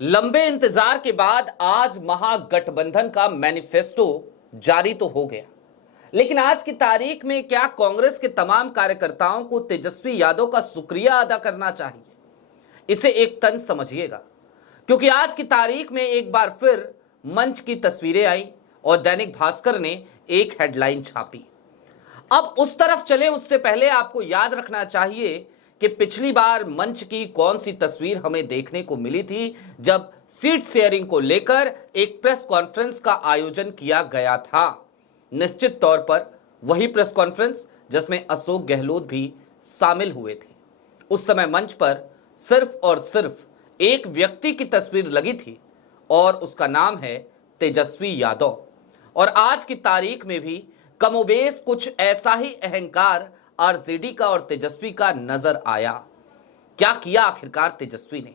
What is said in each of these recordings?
लंबे इंतजार के बाद आज महागठबंधन का मैनिफेस्टो जारी तो हो गया, लेकिन आज की तारीख में क्या कांग्रेस के तमाम कार्यकर्ताओं को तेजस्वी यादव का शुक्रिया अदा करना चाहिए? इसे एक तंज समझिएगा, क्योंकि आज की तारीख में एक बार फिर मंच की तस्वीरें आई और दैनिक भास्कर ने एक हेडलाइन छापी। अब उस तरफ चले उससे पहले आपको याद रखना चाहिए कि पिछली बार मंच की कौन सी तस्वीर हमें देखने को मिली थी जब सीट शेयरिंग को लेकर एक प्रेस कॉन्फ्रेंस का आयोजन किया गया था। निश्चित तौर पर वही प्रेस कॉन्फ्रेंस जिसमें अशोक गहलोत भी शामिल हुए थे। उस समय मंच पर सिर्फ और सिर्फ एक व्यक्ति की तस्वीर लगी थी और उसका नाम है तेजस्वी यादव। और आज की तारीख में भी कमोबेश कुछ ऐसा ही अहंकार आरजेडी का और तेजस्वी का नजर आया। क्या किया आखिरकार तेजस्वी ने?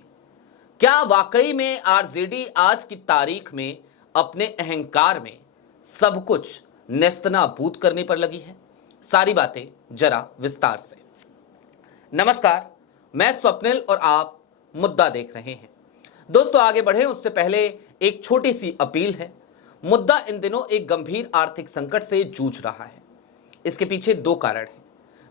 क्या वाकई में आरजेडी आज की तारीख में अपने अहंकार में सब कुछ नेस्तनाबूद करने पर लगी है? सारी बातें जरा विस्तार से। नमस्कार, मैं स्वप्निल और आप मुद्दा देख रहे हैं। दोस्तों, आगे बढ़े उससे पहले एक छोटी सी अपील है। मुद्दा इन दिनों एक गंभीर आर्थिक संकट से जूझ रहा है। इसके पीछे दो कारण हैं।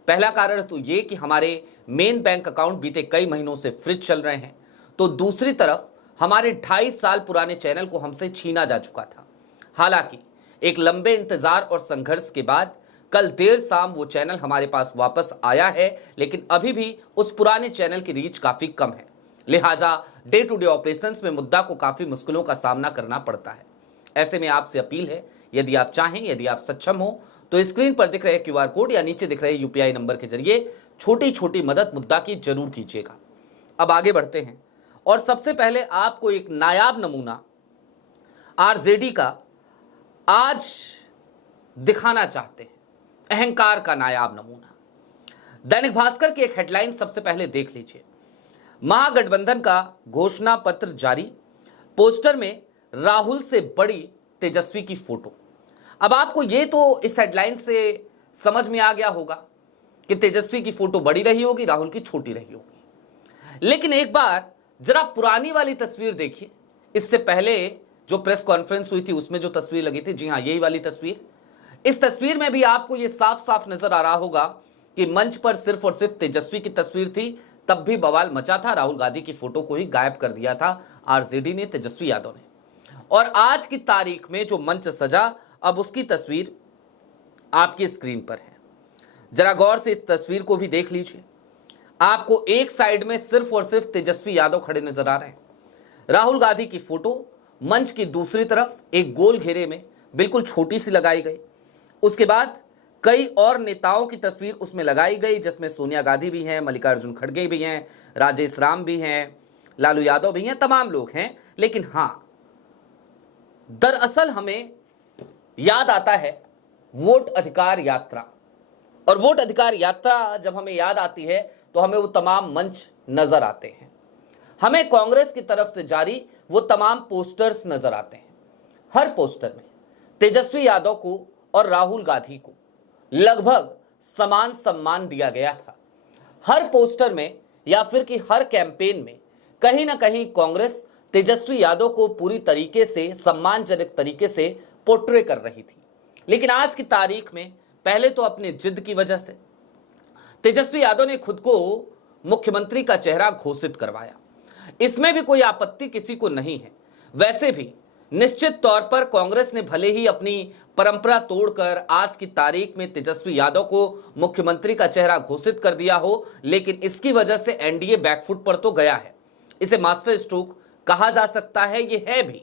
पहला कारण तो ये कि हमारे मेन बैंक अकाउंट बीते कई महीनों से फ्रीज चल रहे हैं, तो दूसरी तरफ हमारे 2.5 साल पुराने चैनल को हमसे छीना जा चुका था। हालांकि एक लंबे इंतजार और संघर्ष के बाद कल देर शाम वो चैनल हमारे पास वापस आया है, लेकिन अभी भी उस पुराने चैनल की रीच काफी कम है। लिहाजा डे टू डे ऑपरेशंस में मुद्दा को काफी मुश्किलों का सामना करना पड़ता है। ऐसे में आपसे अपील है, यदि आप चाहें, यदि आप सक्षम हो, तो स्क्रीन पर दिख रहे क्यूआर कोड या नीचे दिख रहे यूपीआई नंबर के जरिए छोटी छोटी मदद मुद्दा की जरूर कीजिएगा। अब आगे बढ़ते हैं और सबसे पहले आपको एक नायाब नमूना आरजेडी का आज दिखाना चाहते हैं, अहंकार का नायाब नमूना। दैनिक भास्कर की एक हेडलाइन सबसे पहले देख लीजिए। महागठबंधन का घोषणा पत्र जारी, पोस्टर में राहुल से बड़ी तेजस्वी की फोटो। अब आपको ये तो इस हेडलाइन से समझ में आ गया होगा कि तेजस्वी की फोटो बड़ी रही होगी, राहुल की छोटी रही होगी। लेकिन एक बार जरा पुरानी वाली तस्वीर देखिए। इससे पहले जो प्रेस कॉन्फ्रेंस हुई थी उसमें जो तस्वीर लगी थी, जी हां, यही वाली तस्वीर। इस तस्वीर में भी आपको यह साफ साफ नजर आ रहा होगा कि मंच पर सिर्फ और सिर्फ तेजस्वी की तस्वीर थी। तब भी बवाल मचा था, राहुल गांधी की फोटो को ही गायब कर दिया था आरजेडी ने, तेजस्वी यादव ने। और आज की तारीख में जो मंच सजा, अब उसकी तस्वीर आपकी स्क्रीन पर है। जरा गौर से इस तस्वीर को भी देख लीजिए। आपको एक साइड में सिर्फ और सिर्फ तेजस्वी यादव खड़े नजर आ रहे हैं। राहुल गांधी की फोटो मंच की दूसरी तरफ एक गोल घेरे में बिल्कुल छोटी सी लगाई गई। उसके बाद कई और नेताओं की तस्वीर उसमें लगाई गई, जिसमें सोनिया गांधी भी हैं, मल्लिकार्जुन खड़गे भी हैं, राजेश राम भी हैं, लालू यादव भी हैं, तमाम लोग हैं। लेकिन हां, दरअसल हमें याद आता है वोट अधिकार यात्रा। और वोट अधिकार यात्रा जब हमें याद आती है तो हमें वो तमाम मंच नजर आते हैं, हमें कांग्रेस की तरफ से जारी वो तमाम पोस्टर्स नजर आते हैं। हर पोस्टर में तेजस्वी यादव को और राहुल गांधी को लगभग समान सम्मान दिया गया था। हर पोस्टर में या फिर कि हर कैंपेन में कहीं ना कहीं कांग्रेस तेजस्वी यादव को पूरी तरीके से सम्मानजनक तरीके से पोर्ट्रे कर रही थी। लेकिन आज की तारीख में पहले तो अपनी जिद की वजह से तेजस्वी यादव ने खुद को मुख्यमंत्री का चेहरा घोषित करवाया। इसमें भी कोई आपत्ति किसी को नहीं है। वैसे भी निश्चित तौर पर कांग्रेस ने भले ही अपनी परंपरा तोड़कर आज की तारीख में तेजस्वी यादव को मुख्यमंत्री का चेहरा घोषित कर दिया हो, लेकिन इसकी वजह से एनडीए बैकफुट पर तो गया है। इसे मास्टर स्ट्रोक कहा जा सकता है, ये है भी,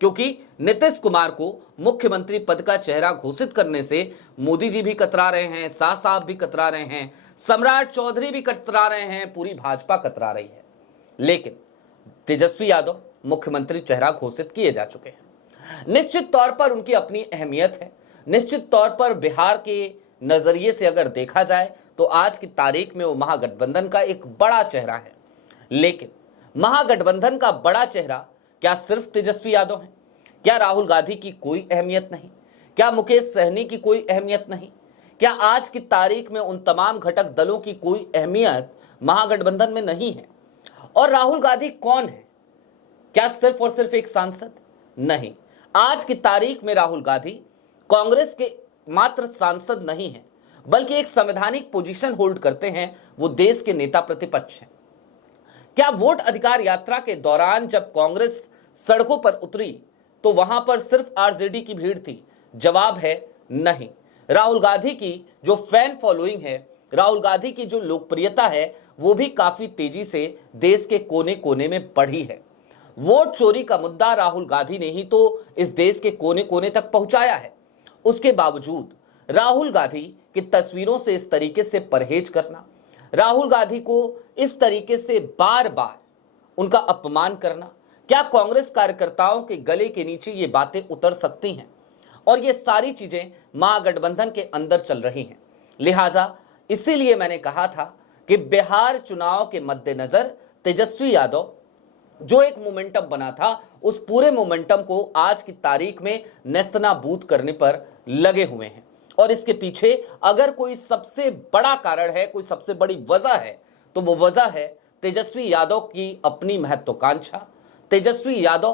क्योंकि नीतीश कुमार को मुख्यमंत्री पद का चेहरा घोषित करने से मोदी जी भी कतरा रहे हैं, शाह साहब भी कतरा रहे हैं, सम्राट चौधरी भी कतरा रहे हैं, पूरी भाजपा कतरा रही है। लेकिन तेजस्वी यादव मुख्यमंत्री चेहरा घोषित किए जा चुके हैं। निश्चित तौर पर उनकी अपनी अहमियत है। निश्चित तौर पर बिहार के नजरिए से अगर देखा जाए तो आज की तारीख में वो महागठबंधन का एक बड़ा चेहरा है। लेकिन महागठबंधन का बड़ा चेहरा क्या सिर्फ तेजस्वी यादव है? क्या राहुल गांधी की कोई अहमियत नहीं? क्या मुकेश सहनी की कोई अहमियत नहीं? क्या आज की तारीख में उन तमाम घटक दलों की कोई अहमियत महागठबंधन में नहीं है? और राहुल गांधी कौन है? क्या सिर्फ और सिर्फ एक सांसद? नहीं, आज की तारीख में राहुल गांधी कांग्रेस के मात्र सांसद नहीं हैं, बल्कि एक संवैधानिक पोजीशन होल्ड करते हैं। वो देश के नेता प्रतिपक्ष हैं। क्या वोट अधिकार यात्रा के दौरान जब कांग्रेस सड़कों पर उतरी तो वहां पर सिर्फ आरजेडी की भीड़ थी? जवाब है नहीं। राहुल गांधी की जो फैन फॉलोइंग है, राहुल गांधी की जो लोकप्रियता है, वो भी काफी तेजी से देश के कोने कोने में बढ़ी है। वोट चोरी का मुद्दा राहुल गांधी ने ही तो इस देश के कोने कोने तक पहुंचाया है। उसके बावजूद राहुल गांधी की तस्वीरों से इस तरीके से परहेज करना, राहुल गांधी को इस तरीके से बार बार उनका अपमान करना, क्या कांग्रेस कार्यकर्ताओं के गले के नीचे ये बातें उतर सकती हैं? और ये सारी चीजें महागठबंधन के अंदर चल रही हैं। लिहाजा इसीलिए मैंने कहा था कि बिहार चुनाव के मद्देनजर तेजस्वी यादव जो एक मोमेंटम बना था, उस पूरे मोमेंटम को आज की तारीख में नेस्तनाबूद करने पर लगे हुए हैं। और इसके पीछे अगर कोई सबसे बड़ा कारण है, कोई सबसे बड़ी वजह है, तो वो वजह है तेजस्वी यादव की अपनी महत्वाकांक्षा, तेजस्वी यादव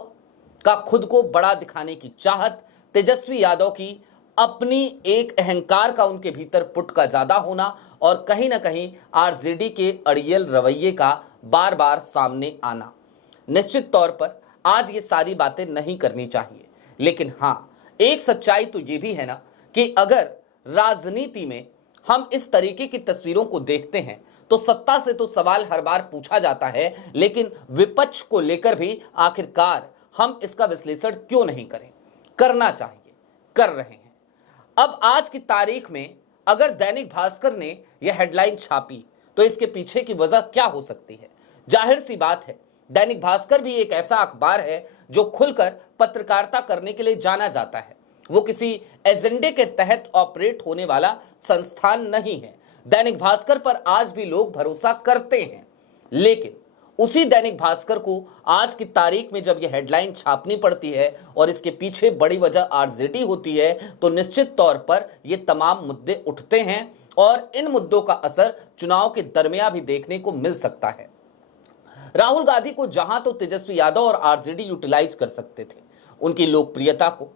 का खुद को बड़ा दिखाने की चाहत, तेजस्वी यादव की अपनी एक अहंकार का उनके भीतर पुट का ज्यादा होना, और कहीं ना कहीं आरजेडी के अड़ियल रवैये का बार बार सामने आना। निश्चित तौर पर आज ये सारी बातें नहीं करनी चाहिए, लेकिन हां, एक सच्चाई तो ये भी है ना कि अगर राजनीति में हम इस तरीके की तस्वीरों को देखते हैं तो सत्ता से तो सवाल हर बार पूछा जाता है, लेकिन विपक्ष को लेकर भी आखिरकार हम इसका विश्लेषण क्यों नहीं करें? करना चाहिए, कर रहे हैं। अब आज की तारीख में अगर दैनिक भास्कर ने यह हेडलाइन छापी तो इसके पीछे की वजह क्या हो सकती है? जाहिर सी बात है, दैनिक भास्कर भी एक ऐसा अखबार है जो खुलकर पत्रकारिता करने के लिए जाना जाता है। वो किसी एजेंडे के तहत ऑपरेट होने वाला संस्थान नहीं है। दैनिक भास्कर पर आज भी लोग भरोसा करते हैं, लेकिन उसी दैनिक भास्कर को आज की तारीख में जब यह हेडलाइन छापनी पड़ती है और इसके पीछे बड़ी वजह आरजेडी होती है, तो निश्चित तौर पर ये तमाम मुद्दे उठते हैं और इन मुद्दों का असर चुनाव के दरमियान भी देखने को मिल सकता है। राहुल गांधी को जहां तो तेजस्वी यादव और आरजेडी यूटिलाइज कर सकते थे, उनकी लोकप्रियता को,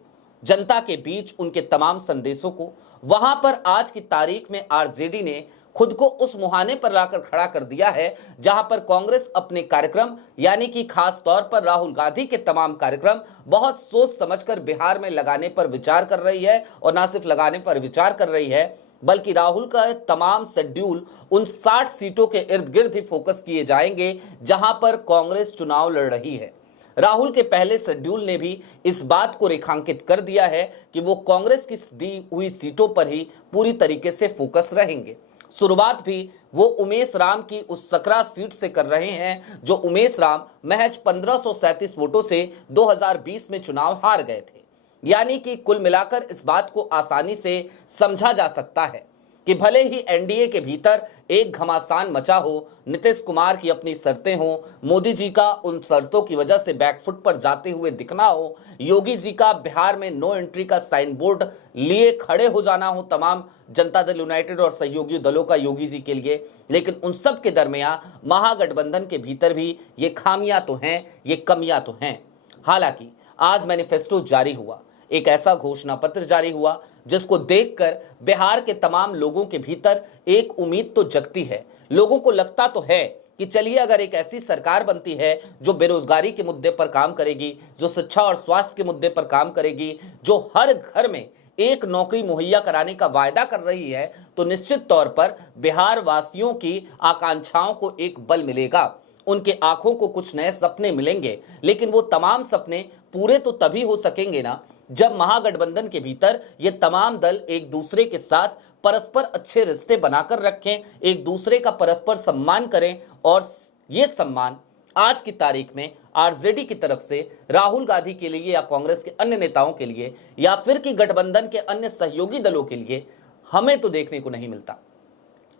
जनता के बीच उनके तमाम संदेशों को, वहां पर आज की तारीख में आरजेडी ने खुद को उस मुहाने पर लाकर खड़ा कर दिया है जहां पर कांग्रेस अपने कार्यक्रम, यानी कि खास तौर पर राहुल गांधी के तमाम कार्यक्रम बहुत सोच समझकर बिहार में लगाने पर विचार कर रही है। और ना सिर्फ लगाने पर विचार कर रही है, बल्कि राहुल का तमाम शेड्यूल उन 60 सीटों के इर्द गिर्द ही फोकस किए जाएंगे जहां पर कांग्रेस चुनाव लड़ रही है। राहुल के पहले शेड्यूल ने भी इस बात को रेखांकित कर दिया है कि वो कांग्रेस की दी हुई सीटों पर ही पूरी तरीके से फोकस रहेंगे। शुरुआत भी वो उमेश राम की उस सकरा सीट से कर रहे हैं जो उमेश राम महज 1537 वोटों से 2020 में चुनाव हार गए थे। यानी कि कुल मिलाकर इस बात को आसानी से समझा जा सकता है कि भले ही एनडीए के भीतर एक घमासान मचा हो, नीतीश कुमार की अपनी शर्तें हो, मोदी जी का उन शर्तों की वजह से बैकफुट पर जाते हुए दिखना हो, योगी जी का बिहार में नो एंट्री का साइन बोर्ड लिए खड़े हो जाना हो तमाम जनता दल यूनाइटेड और सहयोगी दलों का योगी जी के लिए, लेकिन उन सब के दरमियान महागठबंधन के भीतर भी ये खामियां तो हैं, ये कमियां तो हैं। हालांकि आज मैनिफेस्टो जारी हुआ, एक ऐसा घोषणा पत्र जारी हुआ जिसको देखकर बिहार के तमाम लोगों के भीतर एक उम्मीद तो जगती है। लोगों को लगता तो है कि चलिए अगर एक ऐसी सरकार बनती है जो बेरोजगारी के मुद्दे पर काम करेगी, जो शिक्षा और स्वास्थ्य के मुद्दे पर काम करेगी, जो हर घर में एक नौकरी मुहैया कराने का वायदा कर रही है, तो निश्चित तौर पर बिहार वासियों की आकांक्षाओं को एक बल मिलेगा, उनके आंखों को कुछ नए सपने मिलेंगे। लेकिन वो तमाम सपने पूरे तो तभी हो सकेंगे ना जब महागठबंधन के भीतर ये तमाम दल एक दूसरे के साथ परस्पर अच्छे रिश्ते बनाकर रखें, एक दूसरे का परस्पर सम्मान करें। और ये सम्मान आज की तारीख में आरजेडी की तरफ से राहुल गांधी के लिए या कांग्रेस के अन्य नेताओं के लिए या फिर कि गठबंधन के अन्य सहयोगी दलों के लिए हमें तो देखने को नहीं मिलता।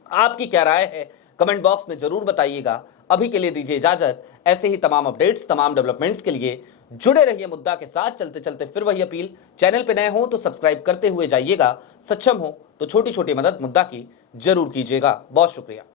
आपकी क्या राय है कमेंट बॉक्स में जरूर बताइएगा। अभी के लिए दीजिए इजाजत। ऐसे ही तमाम अपडेट्स, तमाम डेवलपमेंट्स के लिए जुड़े रहिए मुद्दा के साथ। चलते चलते फिर वही अपील, चैनल पे नए हो तो सब्सक्राइब करते हुए जाइएगा, सक्षम हो तो छोटी छोटी मदद मुद्दा की जरूर कीजिएगा। बहुत शुक्रिया।